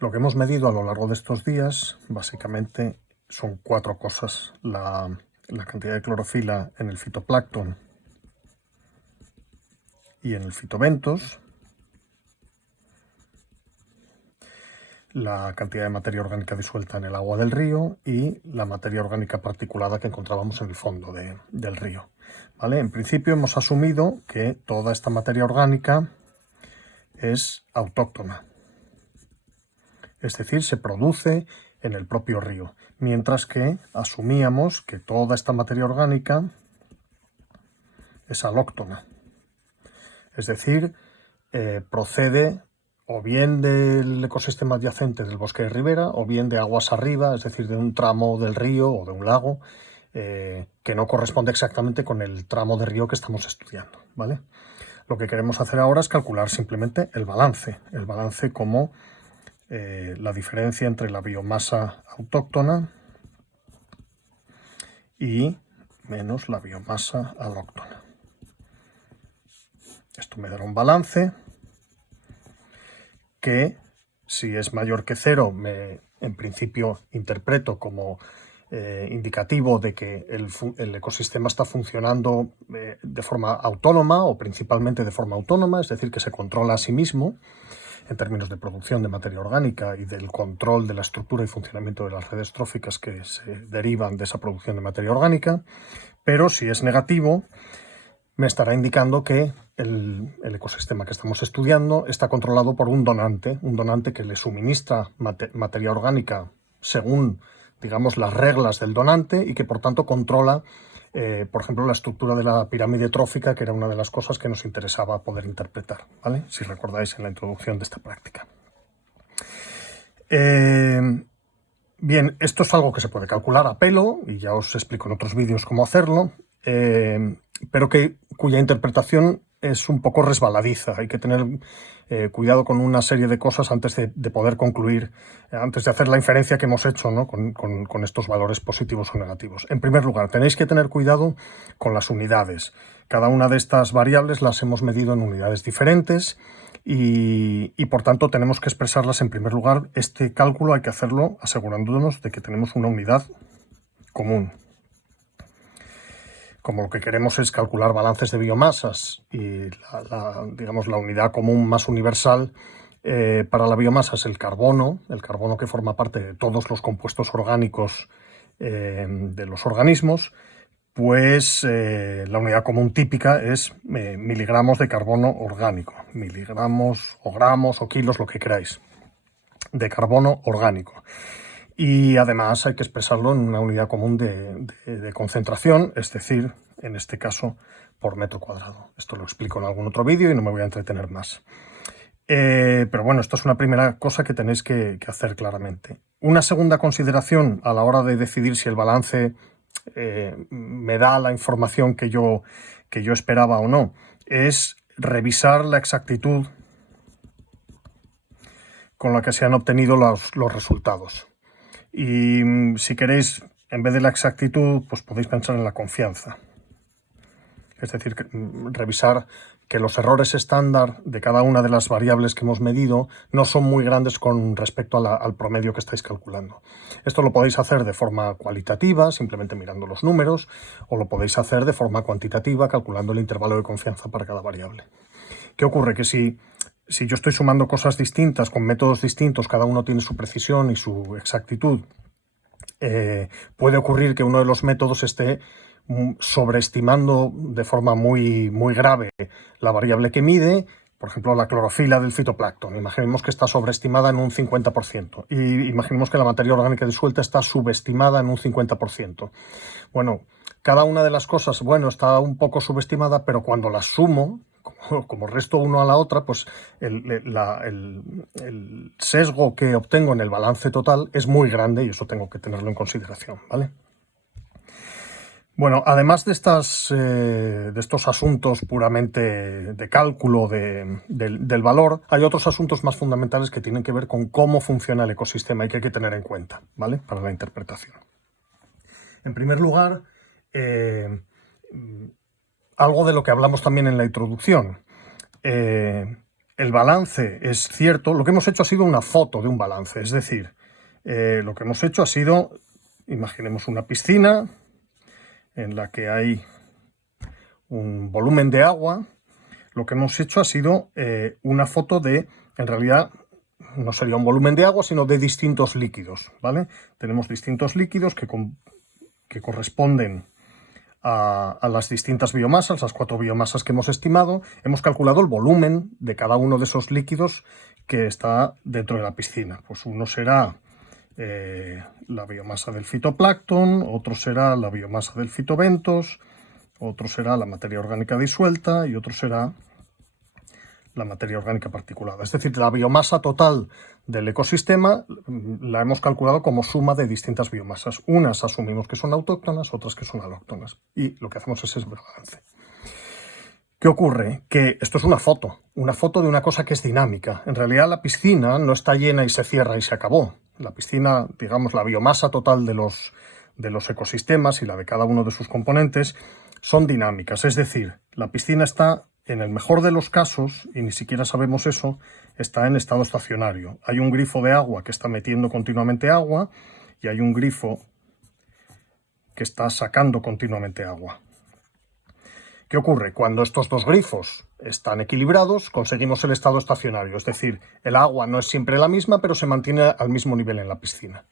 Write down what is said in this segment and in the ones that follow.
Lo que hemos medido a lo largo de estos días, básicamente, son 4 cosas. La cantidad de clorofila en el fitoplancton y en el fitobentos, la cantidad de materia orgánica disuelta en el agua del río y la materia orgánica particulada que encontrábamos en el fondo del río. ¿Vale? En principio hemos asumido que toda esta materia orgánica es autóctona, es decir, se produce en el propio río, mientras que asumíamos que toda esta materia orgánica es alóctona, es decir, procede o bien del ecosistema adyacente del bosque de ribera o bien de aguas arriba, es decir, de un tramo del río o de un lago que no corresponde exactamente con el tramo de río que estamos estudiando, ¿vale? Lo que queremos hacer ahora es calcular simplemente el balance como la diferencia entre la biomasa autóctona y menos la biomasa alóctona. Esto me dará un balance que, si es mayor que 0, en principio interpreto como indicativo de que el ecosistema está funcionando de forma autónoma o principalmente de forma autónoma, es decir, que se controla a sí mismo en términos de producción de materia orgánica y del control de la estructura y funcionamiento de las redes tróficas que se derivan de esa producción de materia orgánica. Pero si es negativo, me estará indicando que el ecosistema que estamos estudiando está controlado por un donante que le suministra materia orgánica según, digamos, las reglas del donante y que por tanto controla, por ejemplo, la estructura de la pirámide trófica, que era una de las cosas que nos interesaba poder interpretar, ¿vale? Si recordáis en la introducción de esta práctica. Bien, esto es algo que se puede calcular a pelo, y ya os explico en otros vídeos cómo hacerlo, pero cuya interpretación es un poco resbaladiza. Hay que tener cuidado con una serie de cosas antes de poder concluir, antes de hacer la inferencia que hemos hecho, ¿no? con estos valores positivos o negativos. En primer lugar, tenéis que tener cuidado con las unidades. Cada una de estas variables las hemos medido en unidades diferentes y por tanto tenemos que expresarlas en primer lugar. Este cálculo hay que hacerlo asegurándonos de que tenemos una unidad común. Como lo que queremos es calcular balances de biomasas y digamos, la unidad común más universal para la biomasa es el carbono que forma parte de todos los compuestos orgánicos de los organismos, pues la unidad común típica es miligramos de carbono orgánico, miligramos o gramos o kilos, lo que queráis, de carbono orgánico. Y además hay que expresarlo en una unidad común de concentración, es decir, en este caso, por metro cuadrado. Esto lo explico en algún otro vídeo y no me voy a entretener más. Pero bueno, esto es una primera cosa que tenéis que hacer claramente. Una segunda consideración a la hora de decidir si el balance me da la información que yo esperaba o no, es revisar la exactitud con la que se han obtenido los resultados. Y si queréis, en vez de la exactitud, pues podéis pensar en la confianza. Es decir, revisar que los errores estándar de cada una de las variables que hemos medido no son muy grandes con respecto al promedio que estáis calculando. Esto lo podéis hacer de forma cualitativa, simplemente mirando los números, o lo podéis hacer de forma cuantitativa, calculando el intervalo de confianza para cada variable. ¿Qué ocurre? Que si yo estoy sumando cosas distintas, con métodos distintos, cada uno tiene su precisión y su exactitud, puede ocurrir que uno de los métodos esté sobreestimando de forma muy, muy grave la variable que mide, por ejemplo, la clorofila del fitoplancton. Imaginemos que está sobreestimada en un 50% y imaginemos que la materia orgánica disuelta está subestimada en un 50%. Bueno, cada una de las cosas, bueno, está un poco subestimada, pero cuando las sumo, como resto uno a la otra, pues el sesgo que obtengo en el balance total es muy grande y eso tengo que tenerlo en consideración, ¿vale? Bueno, además de estos asuntos puramente de cálculo del valor, hay otros asuntos más fundamentales que tienen que ver con cómo funciona el ecosistema y que hay que tener en cuenta, ¿vale? Para la interpretación. En primer lugar, algo de lo que hablamos también en la introducción. el balance es cierto. Lo que hemos hecho ha sido una foto de un balance, es decir, lo que hemos hecho ha sido, imaginemos una piscina en la que hay un volumen de agua. Lo que hemos hecho ha sido una foto de, en realidad, no sería un volumen de agua, sino de distintos líquidos, ¿vale? Tenemos distintos líquidos que corresponden a las distintas biomasas, las 4 biomasas que hemos estimado. Hemos calculado el volumen de cada uno de esos líquidos que está dentro de la piscina. Pues uno será la biomasa del fitoplancton, otro será la biomasa del fitobentos, otro será la materia orgánica disuelta y otro será la materia orgánica particulada. Es decir, la biomasa total del ecosistema la hemos calculado como suma de distintas biomasas. Unas asumimos que son autóctonas, otras que son alóctonas. Y lo que hacemos es ese balance. ¿Qué ocurre? Que esto es una foto de una cosa que es dinámica. En realidad la piscina no está llena y se cierra y se acabó. La piscina, digamos, la biomasa total de los ecosistemas y la de cada uno de sus componentes son dinámicas. Es decir, la piscina está, en el mejor de los casos, y ni siquiera sabemos eso, está en estado estacionario. Hay un grifo de agua que está metiendo continuamente agua y hay un grifo que está sacando continuamente agua. ¿Qué ocurre? Cuando estos dos grifos están equilibrados, conseguimos el estado estacionario. Es decir, el agua no es siempre la misma, pero se mantiene al mismo nivel en la piscina.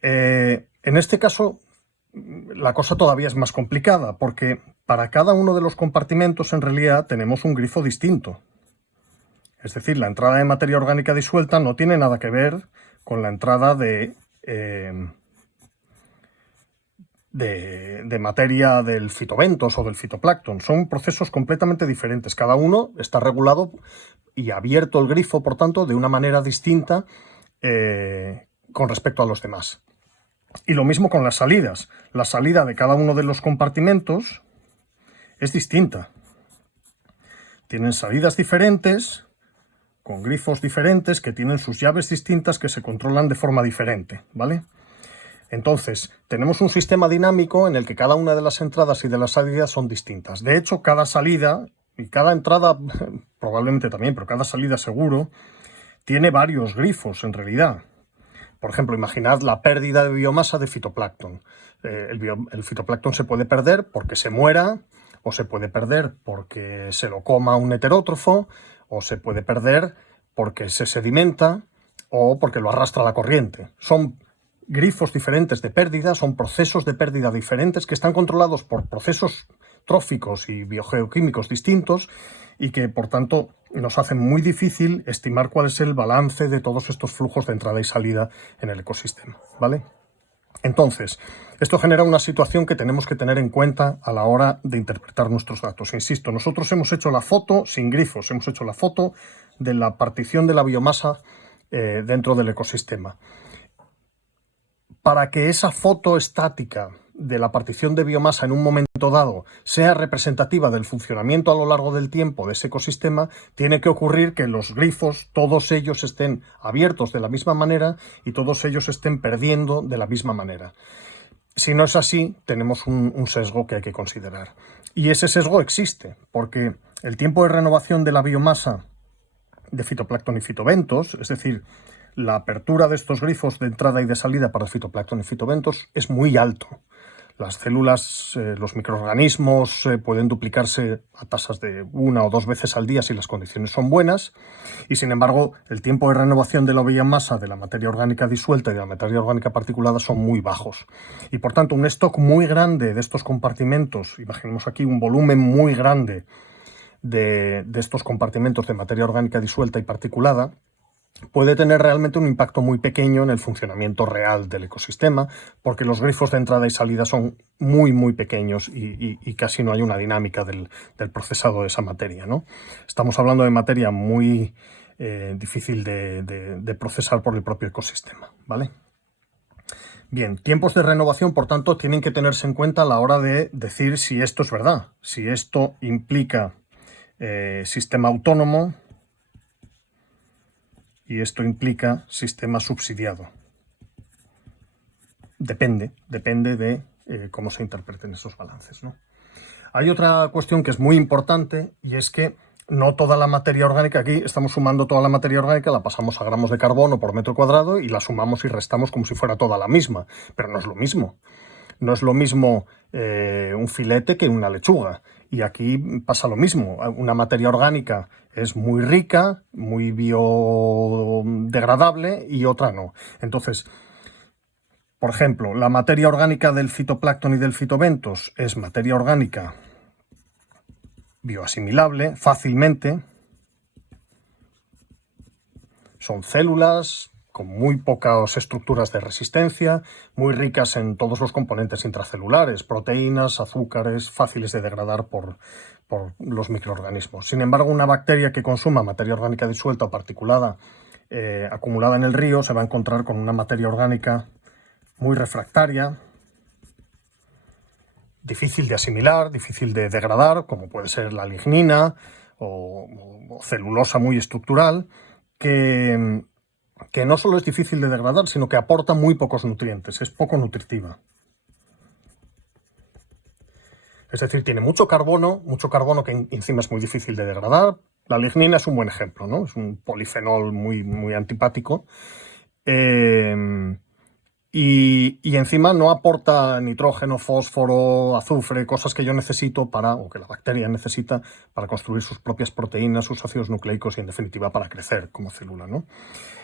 En este caso, la cosa todavía es más complicada, porque para cada uno de los compartimentos en realidad tenemos un grifo distinto. Es decir, la entrada de materia orgánica disuelta no tiene nada que ver con la entrada de materia del fitobentos o del fitoplancton. Son procesos completamente diferentes. Cada uno está regulado y abierto el grifo, por tanto, de una manera distinta con respecto a los demás. Y lo mismo con las salidas. La salida de cada uno de los compartimentos es distinta. Tienen salidas diferentes, con grifos diferentes, que tienen sus llaves distintas, que se controlan de forma diferente, ¿vale? Entonces, tenemos un sistema dinámico en el que cada una de las entradas y de las salidas son distintas. De hecho, cada salida y cada entrada probablemente también, pero cada salida seguro, tiene varios grifos en realidad. Por ejemplo, imaginad la pérdida de biomasa de fitoplancton. El fitoplancton se puede perder porque se muera, o se puede perder porque se lo coma un heterótrofo, o se puede perder porque se sedimenta, o porque lo arrastra la corriente. Son grifos diferentes de pérdida, son procesos de pérdida diferentes que están controlados por procesos tróficos y biogeoquímicos distintos y que, por tanto, nos hacen muy difícil estimar cuál es el balance de todos estos flujos de entrada y salida en el ecosistema, ¿vale? Entonces, esto genera una situación que tenemos que tener en cuenta a la hora de interpretar nuestros datos. Insisto, nosotros hemos hecho la foto sin grifos, hemos hecho la foto de la partición de la biomasa dentro del ecosistema. Para que esa foto estática de la partición de biomasa en un momento dado sea representativa del funcionamiento a lo largo del tiempo de ese ecosistema, tiene que ocurrir que los grifos, todos ellos estén abiertos de la misma manera y todos ellos estén perdiendo de la misma manera. Si no es así, tenemos un sesgo que hay que considerar. Y ese sesgo existe, porque el tiempo de renovación de la biomasa de fitoplancton y fitobentos, es decir, la apertura de estos grifos de entrada y de salida para el fitoplancton y fitobentos es muy alto. Las células, los microorganismos pueden duplicarse a tasas de 1 o 2 veces al día si las condiciones son buenas, y sin embargo el tiempo de renovación de la biomasa de la materia orgánica disuelta y de la materia orgánica particulada son muy bajos. Y por tanto un stock muy grande de estos compartimentos, imaginemos aquí un volumen muy grande de estos compartimentos de materia orgánica disuelta y particulada, puede tener realmente un impacto muy pequeño en el funcionamiento real del ecosistema, porque los grifos de entrada y salida son muy pequeños y casi no hay una dinámica del procesado de esa materia, ¿no? Estamos hablando de materia muy difícil de procesar por el propio ecosistema, ¿vale? Bien, tiempos de renovación, por tanto, tienen que tenerse en cuenta a la hora de decir si esto es verdad, si esto implica sistema autónomo, y esto implica sistema subsidiado. Depende de cómo se interpreten esos balances, ¿no? Hay otra cuestión que es muy importante y es que no toda la materia orgánica, aquí estamos sumando toda la materia orgánica, la pasamos a gramos de carbono por metro cuadrado y la sumamos y restamos como si fuera toda la misma, pero no es lo mismo. No es lo mismo un filete que una lechuga. Y aquí pasa lo mismo. Una materia orgánica es muy rica, muy biodegradable y otra no. Entonces, por ejemplo, la materia orgánica del fitoplancton y del fitobentos es materia orgánica bioasimilable fácilmente. Son células con muy pocas estructuras de resistencia, muy ricas en todos los componentes intracelulares, proteínas, azúcares, fáciles de degradar por los microorganismos. Sin embargo, una bacteria que consuma materia orgánica disuelta o particulada acumulada en el río se va a encontrar con una materia orgánica muy refractaria, difícil de asimilar, difícil de degradar, como puede ser la lignina o celulosa muy estructural, que no solo es difícil de degradar, sino que aporta muy pocos nutrientes, es poco nutritiva. Es decir, tiene mucho carbono que encima es muy difícil de degradar. La lignina es un buen ejemplo, ¿no? Es un polifenol muy antipático. Y encima no aporta nitrógeno, fósforo, azufre, cosas que yo necesito o que la bacteria necesita para construir sus propias proteínas, sus ácidos nucleicos y en definitiva para crecer como célula, ¿no?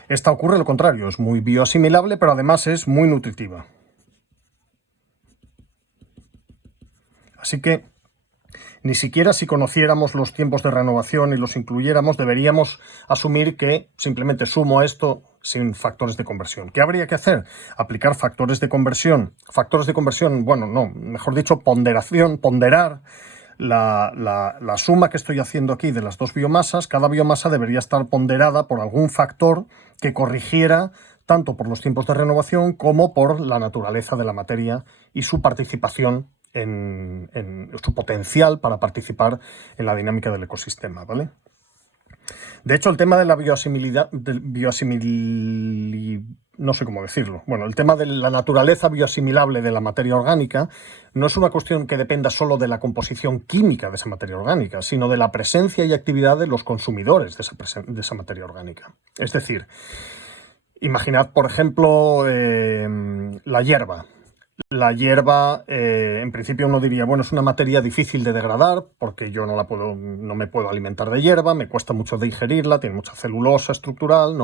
Esta ocurre lo contrario, es muy bioasimilable, pero además es muy nutritiva. Así que ni siquiera si conociéramos los tiempos de renovación y los incluyéramos, deberíamos asumir que simplemente sumo esto sin factores de conversión. ¿Qué habría que hacer? Aplicar factores de conversión. Factores de conversión, bueno, no, mejor dicho, ponderar la suma que estoy haciendo aquí de las dos biomasas. Cada biomasa debería estar ponderada por algún factor que corrigiera tanto por los tiempos de renovación como por la naturaleza de la materia y su participación en su potencial para participar en la dinámica del ecosistema, ¿vale? De hecho, el tema de la no sé cómo decirlo. Bueno, el tema de la naturaleza bioasimilable de la materia orgánica no es una cuestión que dependa solo de la composición química de esa materia orgánica, sino de la presencia y actividad de los consumidores de esa materia orgánica. Es decir, imaginad, por ejemplo, la hierba. La hierba, en principio uno diría, bueno, es una materia difícil de degradar porque yo no me puedo alimentar de hierba, me cuesta mucho digerirla, tiene mucha celulosa estructural,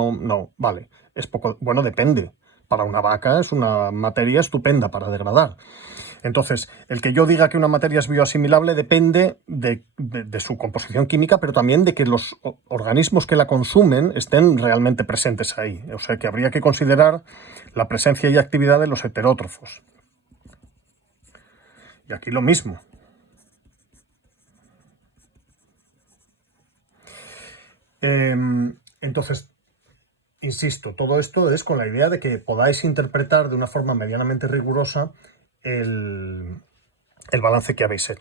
vale, es poco, bueno, depende. Para una vaca es una materia estupenda para degradar. Entonces, el que yo diga que una materia es bioasimilable depende de su composición química, pero también de que los organismos que la consumen estén realmente presentes ahí. O sea, que habría que considerar la presencia y actividad de los heterótrofos. Y aquí lo mismo. Entonces, insisto, todo esto es con la idea de que podáis interpretar de una forma medianamente rigurosa el balance que habéis hecho.